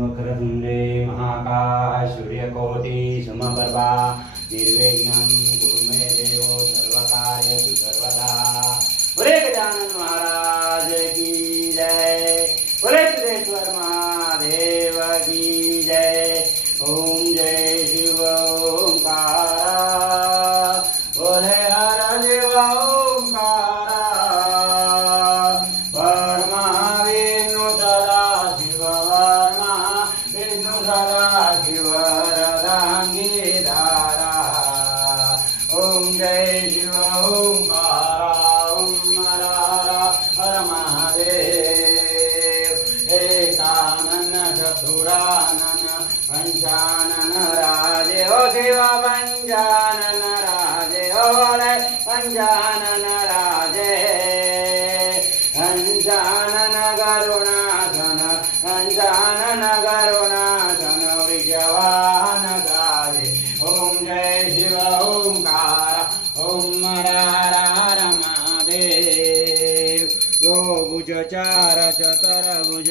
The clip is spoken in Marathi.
वक्रतुंडे महाकाय सूर्यकोटि समप्रभा निर्विघ्नं कुरु मे देव सर्वकार्येषु सर्वदा। बोले गजानन महाराज की जय, बोले सिद्धेश्वर महादेव की जय। ओम जय शिव ओंकारा, बोले हर शिव ओंकारा। वर्मा विष्णु सदा शिव, वर्मा विष्णु सदा शिव रदांगीधारा। ओम जय शिव ओंकारा, ओम हर हर महादेव। एकानन चतुरानन पंचानन राजे, ओ शिव पंचानन राजे, ओ बोले पंचानन राजे। पंचानन करुणासन, पंचानन करुणासन वृषवाहन गाजे। ओम जय शिव ओंकार, ओम हर हर महादेव। यो भुज चार चतुर्भुज